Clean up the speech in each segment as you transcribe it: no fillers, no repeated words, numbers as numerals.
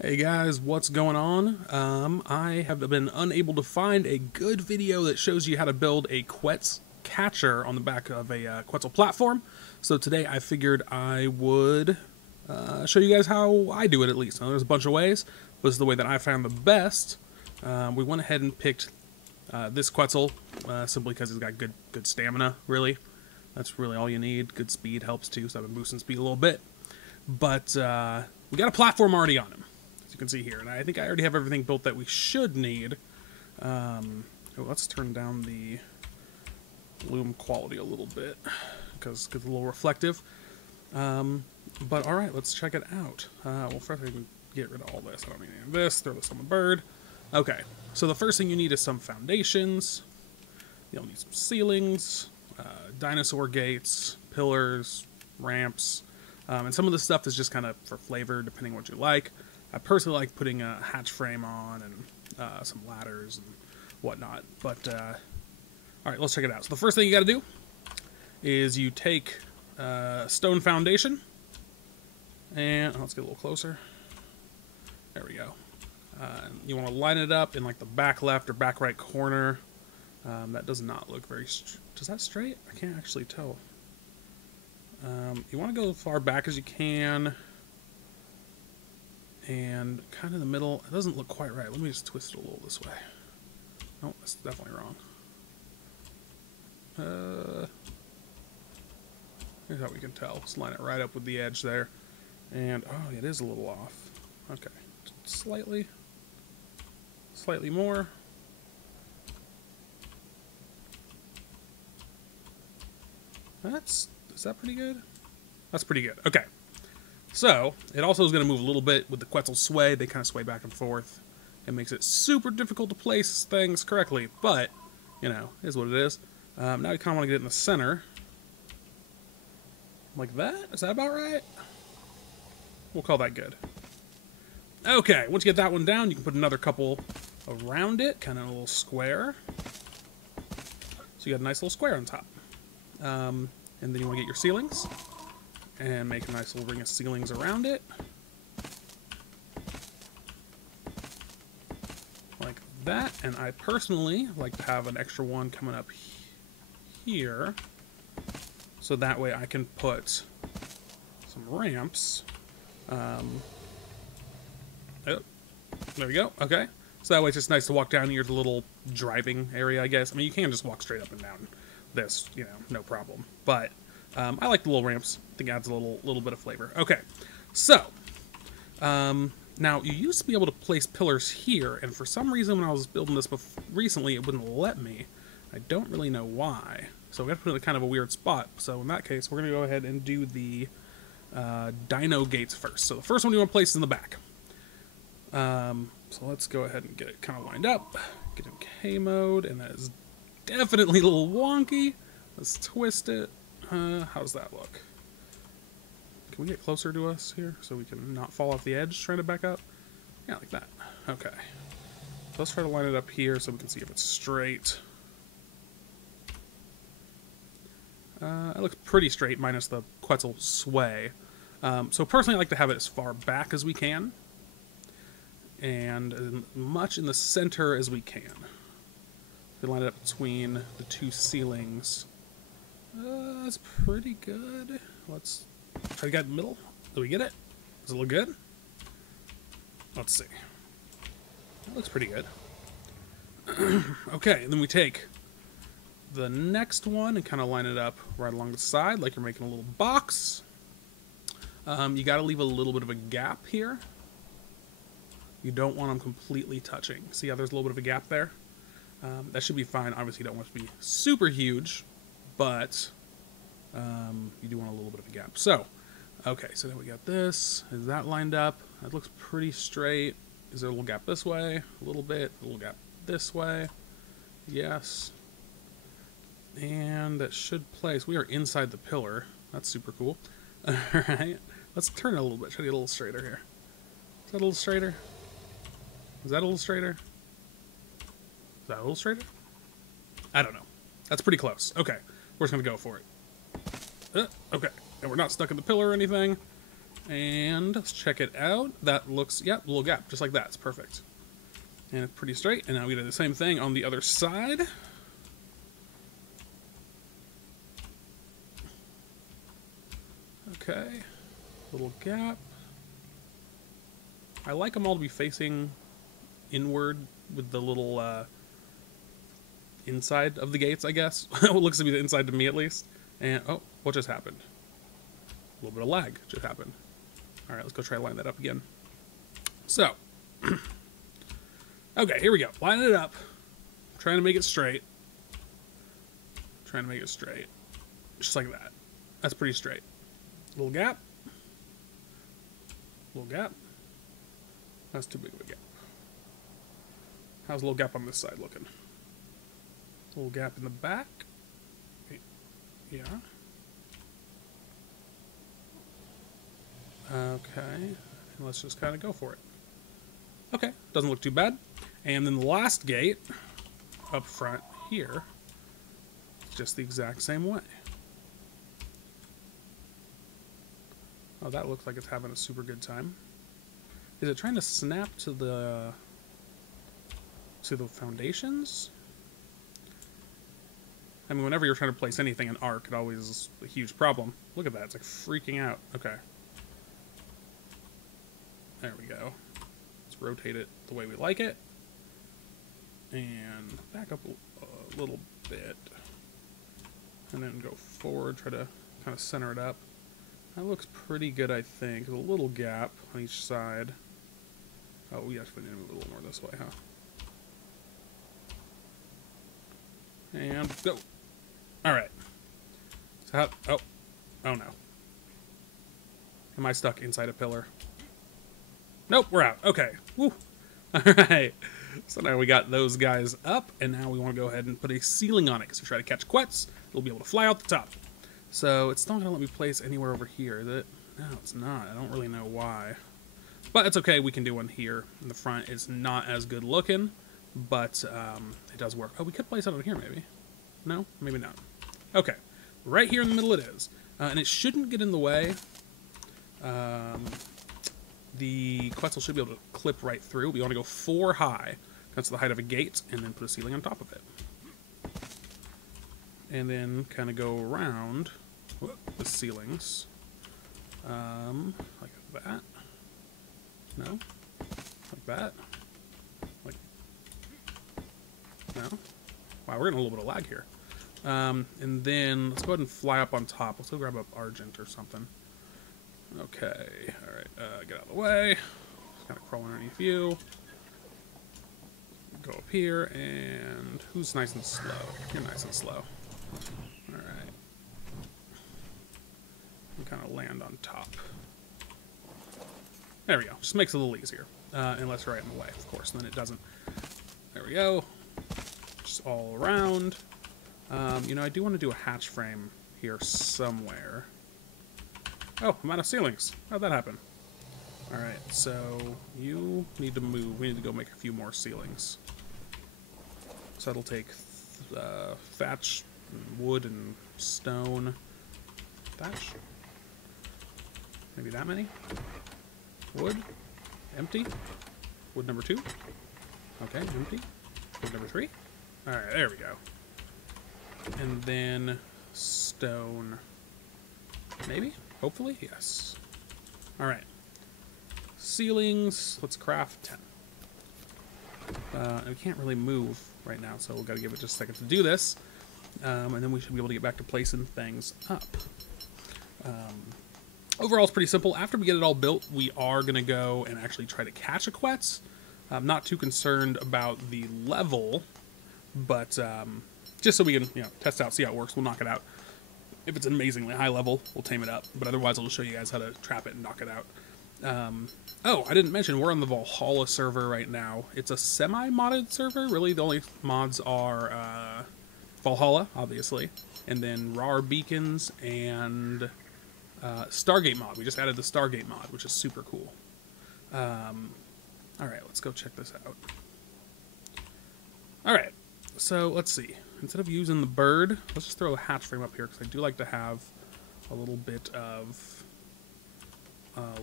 Hey guys, what's going on? I have been unable to find a good video that shows you how to build a Quetzal catcher on the back of a Quetzal platform. So today I figured I would show you guys how I do it at least. Now, there's a bunch of ways, but this is the way that I found the best. We went ahead and picked this Quetzal simply because he's got good stamina, really. That's really all you need. Good speed helps too, so I've been boosting speed a little bit. But we got a platform already on him, as you can see here, and I think I already have everything built that we should need. Let's turn down the loom quality a little bit because it's a little reflective. But all right, let's check it out. Well, first I can get rid of all this. I don't need any of this. Throw this on the bird. Okay, so the first thing you need is some foundations. You'll need some ceilings, dinosaur gates, pillars, ramps. And some of the stuff is just kind of for flavor, depending what you like. I personally like putting a hatch frame on and some ladders and whatnot. But, all right, let's check it out. So the first thing you got to do is you take stone foundation. And let's get a little closer. There we go. You want to line it up in like the back left or back right corner. That does not look very... Does that straight? I can't actually tell. You want to go as far back as you can, and kind of in the middle. It doesn't look quite right. Let me just twist it a little this way. Nope, that's definitely wrong. Here's how we can tell. Let's line it right up with the edge there. And, oh, it is a little off. Okay, slightly more. Is that pretty good? That's pretty good. Okay. So, it also is going to move a little bit with the Quetzal sway. They kind of sway back and forth. It makes it super difficult to place things correctly, but, you know, is what it is. Now you kind of want to get it in the center. Like that? Is that about right? We'll call that good. Okay, once you get that one down, you can put another couple around it, kind of a little square. So you got a nice little square on top. And then you want to get your ceilings and make a nice little ring of ceilings around it. Like that. And I personally like to have an extra one coming up here. So that way I can put some ramps. Oh, there we go. Okay. So that way it's just nice to walk down here to the little driving area, I guess. I mean, you can just walk straight up and down this, you know, no problem. But I like the little ramps. I think it adds a little bit of flavor. Okay, so now you used to be able to place pillars here, and for some reason when I was building this recently, it wouldn't let me. I don't really know why. So we have to put it in kind of a weird spot. So in that case, we're going to go ahead and do the dino gates first. So the first one you want to place is in the back. So let's go ahead and get it kind of lined up. Get in K mode, and that is definitely a little wonky. Let's twist it. How does that look? Can we get closer to us here so we can not fall off the edge trying to back up? Yeah, like that. Okay. So let's try to line it up here so we can see if it's straight. It looks pretty straight minus the Quetzal sway. So personally I like to have it as far back as we can and as much in the center as we can. We line it up between the two ceilings. That's pretty good. Let's try to get in the middle. Do we get it? Does it look good? Let's see. That looks pretty good. Okay, and then we take the next one and kind of line it up right along the side like you're making a little box. You got to leave a little bit of a gap here. You don't want them completely touching. See how there's a little bit of a gap there? That should be fine. Obviously, you don't want it to be super huge, but you do want a little bit of a gap. So, okay, so then we got this. Is that lined up? That looks pretty straight. Is there a little gap this way? A little bit. A little gap this way. Yes. And that should place. We are inside the pillar. That's super cool. All right. Let's turn it a little bit. Try to get a little straighter here. Is that a little straighter? Is that a little straighter? Is that a little straighter? I don't know. That's pretty close. Okay. We're just going to go for it. Okay. And we're not stuck in the pillar or anything. And let's check it out. That looks, yep, little gap, just like that. It's perfect. And it's pretty straight. And now we do the same thing on the other side. Okay, little gap. I like them all to be facing inward with the little inside of the gates, I guess. What looks to be the inside to me, at least. And, oh, what just happened? A little bit of lag just happened. All right, let's go try to line that up again. So, okay, here we go. Lining it up. Trying to make it straight. Trying to make it straight. Just like that. That's pretty straight. Little gap. Little gap. That's too big of a gap. How's a little gap on this side looking? Little gap in the back. Yeah. Okay. And let's just kind of go for it. Okay. Doesn't look too bad. And then the last gate up front here, just the exact same way. Oh, that looks like it's having a super good time. Is it trying to snap to the foundations? I mean, whenever you're trying to place anything in arc, it always is a huge problem. Look at that, it's like freaking out. Okay. There we go. Let's rotate it the way we like it. And back up a little bit. And then go forward, try to kind of center it up. That looks pretty good, I think. There's a little gap on each side. Oh, we actually need to move a little more this way, huh? And go. All right. So how, oh no. Am I stuck inside a pillar? Nope, we're out. Okay. Woo. All right. So now we got those guys up, and now we want to go ahead and put a ceiling on it, because we try to catch Quetz, it'll be able to fly out the top. So it's not going to let me place anywhere over here, is it? No, it's not. I don't really know why. But it's okay, we can do one here in the front. It's not as good looking, but it does work. Oh, we could place it on here, maybe. No? Maybe not. Okay. Right here in the middle it is. And it shouldn't get in the way. The Quetzal should be able to clip right through. We want to go 4 high. That's the height of a gate, and then put a ceiling on top of it. And then kind of go around the ceilings. Like that. No? Like that? Like... No? Wow, we're getting a little bit of lag here. And then, let's go ahead and fly up on top. Let's go grab up Argent or something. Okay, alright, get out of the way. Just kind of crawl underneath you. Go up here, and who's nice and slow? You're nice and slow. Alright. And kind of land on top. There we go. Just makes it a little easier. Unless you're right in the way, of course. Then it doesn't. There we go. Just all around. You know, I do want to do a hatch frame here somewhere. Oh, I'm out of ceilings. How'd that happen? Alright, so you need to move. We need to go make a few more ceilings. So that'll take thatch, and wood, and stone. Thatch? Maybe that many? Wood? Empty? Wood number 2? Okay, empty. Wood number 3? Alright, there we go. And then stone. Maybe? Hopefully? Yes. Alright. Ceilings. Let's craft 10. And we can't really move right now, so we've got to give it just a second to do this. And then we should be able to get back to placing things up. Overall, it's pretty simple. After we get it all built, we are going to go and actually try to catch a Quetz. I'm not too concerned about the level, but just so we can, you know, test out, see how it works, we'll knock it out. If it's an amazingly high level, we'll tame it up. But otherwise, I'll just show you guys how to trap it and knock it out. Oh, I didn't mention, we're on the Valhalla server right now. It's a semi-modded server. Really, the only mods are Valhalla, obviously, and then RAR beacons and Stargate mod. We just added the Stargate mod, which is super cool. Alright, let's go check this out. Alright, so let's see. Instead of using the bird, let's just throw a hatch frame up here, because I do like to have a little bit of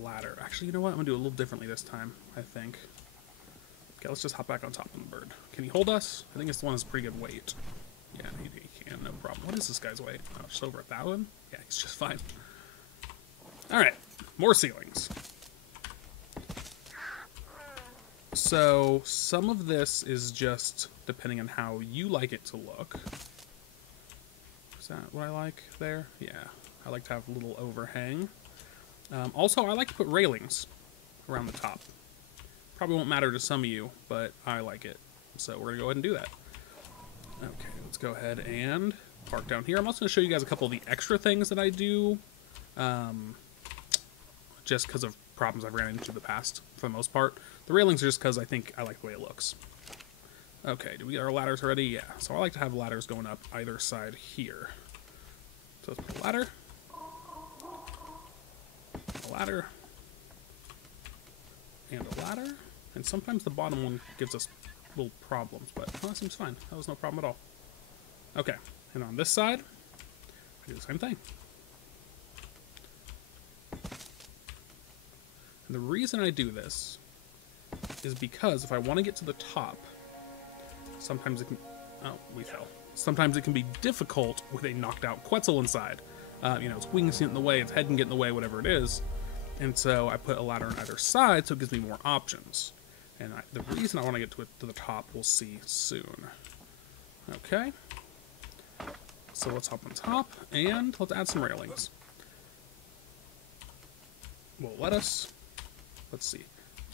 ladder. Actually, you know what? I'm going to do it a little differently this time, I think. Okay, let's just hop back on top of the bird. Can he hold us? I think it's the one that's pretty good weight. Yeah, he can, no problem. What is this guy's weight? Oh, just over 1,000? Yeah, he's just fine. Alright, more ceilings. So, some of this is just depending on how you like it to look. Is that what I like there? Yeah, I like to have a little overhang. Also, I like to put railings around the top. Probably won't matter to some of you, but I like it. So we're going to go ahead and do that. Okay, let's go ahead and park down here. I'm also going to show you guys a couple of the extra things that I do. Just because of problems I've ran into in the past, for the most part. The railings are just because I think I like the way it looks. Okay, do we get our ladders ready? Yeah, so I like to have ladders going up either side here. So let's put a ladder. A ladder. And a ladder. And sometimes the bottom one gives us little problems, but that seems fine. That was no problem at all. Okay, and on this side, I do the same thing. And the reason I do this is because if I want to get to the top, sometimes it can... Oh, we fell. Sometimes it can be difficult with a knocked out Quetzal inside. You know, its wings get in the way, its head can get in the way, whatever it is. And so I put a ladder on either side so it gives me more options. And the reason I want to get to the top, we'll see soon. Okay. So let's hop on top, and let's add some railings. Will it let us? Let's see.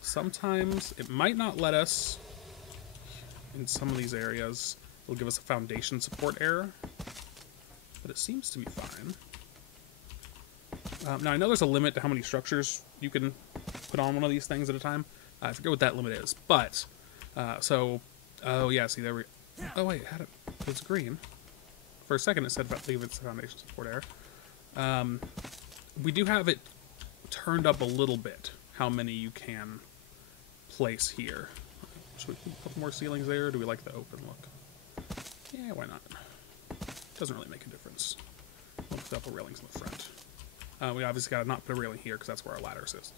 Sometimes it might not let us in some of these areas. It'll give us a foundation support error, but it seems to be fine. Now, I know there's a limit to how many structures you can put on one of these things at a time. I forget what that limit is, but, oh yeah, see, there we go. Oh wait, it was green. For a second it said leave its foundation support error. We do have it turned up a little bit, how many you can place here. Should we put a couple more ceilings there, or do we like the open look? Yeah, why not? Doesn't really make a difference. We'll put a couple railings in the front. We obviously got to not put a railing here because that's where our ladders is.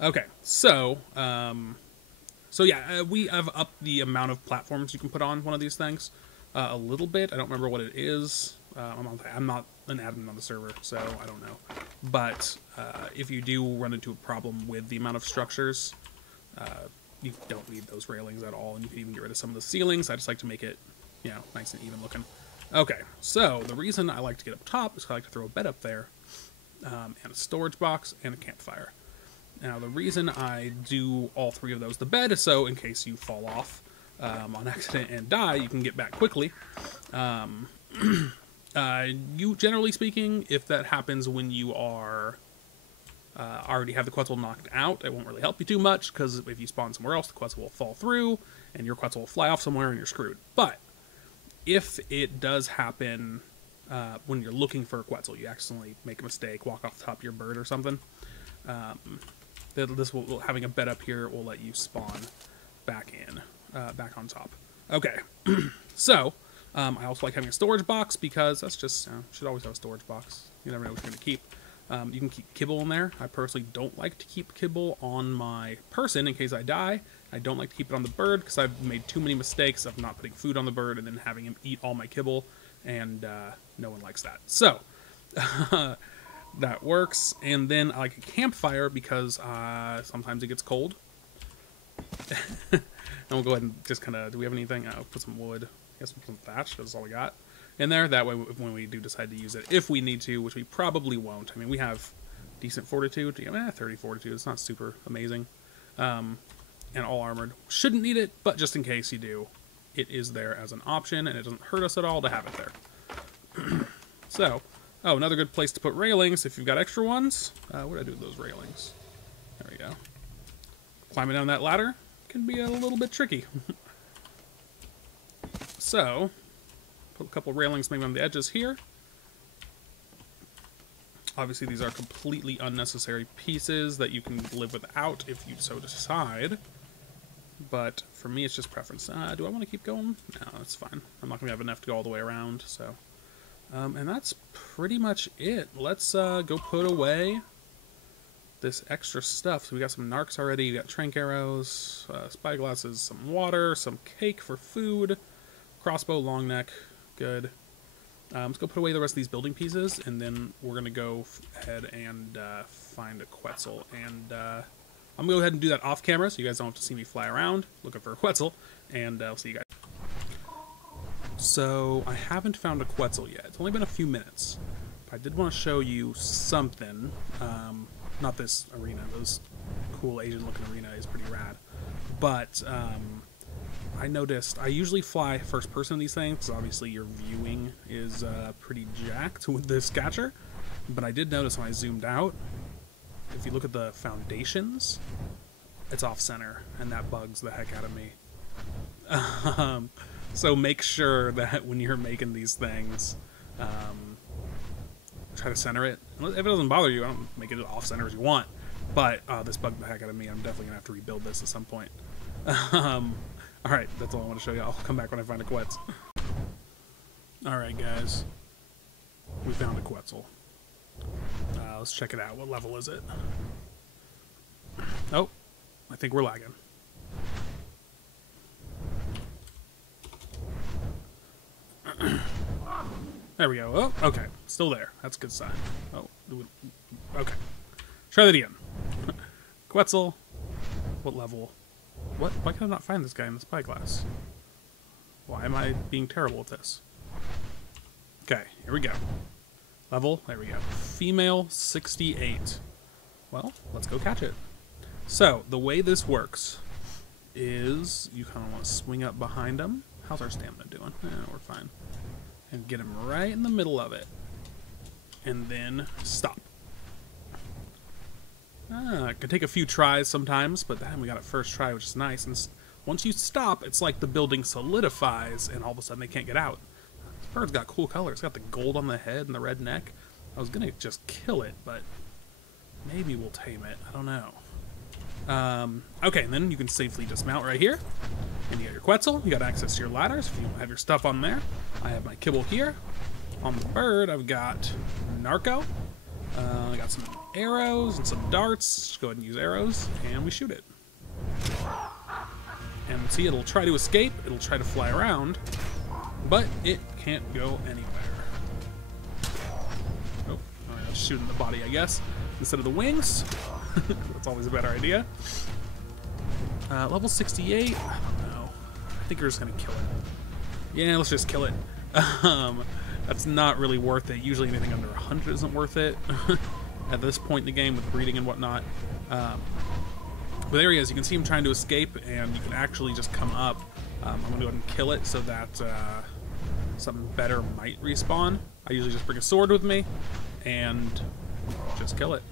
Okay, so yeah, we have upped the amount of platforms you can put on one of these things a little bit. I don't remember what it is. I'm not an admin on the server, so I don't know. But if you do run into a problem with the amount of structures, you don't need those railings at all, and you can even get rid of some of the ceilings. I just like to make it, you know, nice and even looking. Okay, so the reason I like to get up top is because I like to throw a bed up there, and a storage box, and a campfire. Now, the reason I do all three of those, the bed is so in case you fall off on accident and die, you can get back quickly. You, generally speaking, if that happens when you are already have the Quetzal knocked out, it won't really help you too much, because if you spawn somewhere else, the Quetzal will fall through, and your Quetzal will fly off somewhere, and you're screwed. But if it does happen when you're looking for a Quetzal, you accidentally make a mistake, walk off the top of your bird or something, having a bed up here will let you spawn back back on top. Okay, so I also like having a storage box because that's just should always have a storage box. You never know what you're going to keep. You can keep kibble in there. I personally don't like to keep kibble on my person in case I die. I don't like to keep it on the bird because I've made too many mistakes of not putting food on the bird and then having him eat all my kibble, and no one likes that. So that works. And then I like a campfire because sometimes it gets cold. And we'll go ahead and just kind of, do we have anything? Put some wood. I guess we'll put some thatch, that's all we got in there. That way, when we do decide to use it, if we need to, which we probably won't. I mean, we have decent fortitude. 30 fortitude. It's not super amazing. And all armored. Shouldn't need it, but just in case you do, it is there as an option, and it doesn't hurt us at all to have it there. So, oh, another good place to put railings, if you've got extra ones. What do I do with those railings? There we go. Climbing down that ladder can be a little bit tricky. So, put a couple railings maybe on the edges here. Obviously, these are completely unnecessary pieces that you can live without if you so decide. But for me, it's just preference. Do I want to keep going? No, that's fine. I'm not going to have enough to go all the way around. So, and that's pretty much it. Let's go put away this extra stuff. So we got some narcs already, we got trank arrows, spyglasses, some water, some cake for food, crossbow, long neck, good. Let's go put away the rest of these building pieces, and then we're going to go ahead and find a Quetzal. And I'm going to go ahead and do that off camera, so you guys don't have to see me fly around looking for a Quetzal, and I'll see you guys. So, I haven't found a Quetzal yet. It's only been a few minutes. But I did want to show you something. Not this arena. This cool Asian-looking arena is pretty rad. But, I noticed, I usually fly first person in these things, because obviously your viewing is pretty jacked with this catcher. But I did notice when I zoomed out, if you look at the foundations, it's off-center, and that bugs the heck out of me. So make sure that when you're making these things, try to center it. If it doesn't bother you, I don't make it off-center as you want. But this bugged the heck out of me. I'm definitely going to have to rebuild this at some point. Alright, that's all I want to show you. I'll come back when I find a Quetz. Alright, guys. We found a Quetzal. Let's check it out. What level is it? Oh, I think we're lagging. There we go. Oh, okay. Still there. That's a good sign. Oh, okay. Try that again. Quetzal. What level? What? Why can I not find this guy in the spyglass? Why am I being terrible at this? Okay, here we go. Level, there we go. Female 68. Well, let's go catch it. So, the way this works is you kind of want to swing up behind him. How's our stamina doing? We're fine. And get him right in the middle of it. And then stop. It can take a few tries sometimes, but then we got it first try, which is nice. And once you stop, it's like the building solidifies, and all of a sudden they can't get out. This bird's got cool colors. It's got the gold on the head and the red neck. I was going to just kill it, but maybe we'll tame it. I don't know. Okay, and then you can safely dismount right here. And you got your Quetzal. You got access to your ladders if you have your stuff on there. I have my kibble here. On the bird, I've got Narco. I got some arrows and some darts. Just go ahead and use arrows, and we shoot it. And see, it'll try to escape. It'll try to fly around, but it can't go anywhere. Oh, alright, I'll shoot in the body, I guess, instead of the wings. That's always a better idea. Level 68. I don't know. I think we're just gonna kill it. Yeah, let's just kill it. That's not really worth it. Usually anything under 100 isn't worth it at this point in the game with breeding and whatnot. But there he is. You can see him trying to escape, and you can actually just come up. I'm going to go ahead and kill it so that something better might respawn. I usually just bring a sword with me and just kill it.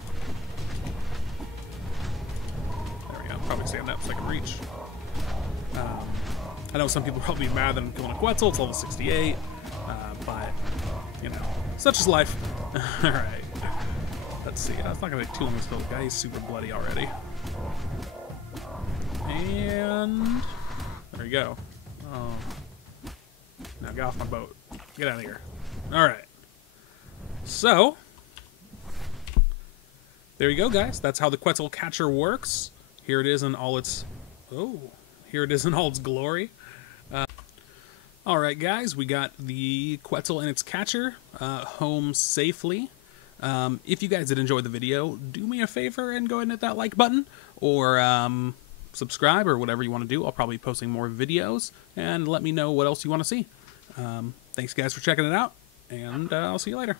There we go. Probably stand up so I can reach. I know some people are probably mad that I'm killing a Quetzal. It's level 68. But, you know, such is life. Alright. Let's see. It's not going to take too long to kill the guy. He's super bloody already. And there we go. Oh. Now get off my boat. Get out of here. Alright. So, there you go, guys. That's how the Quetzal catcher works. Here it is in all its... Oh. Here it is in all its glory. Alright guys, we got the Quetzal and its catcher home safely. If you guys did enjoy the video, do me a favor and go ahead and hit that like button, or subscribe, or whatever you want to do. I'll probably be posting more videos, and let me know what else you want to see. Thanks guys for checking it out, and I'll see you later.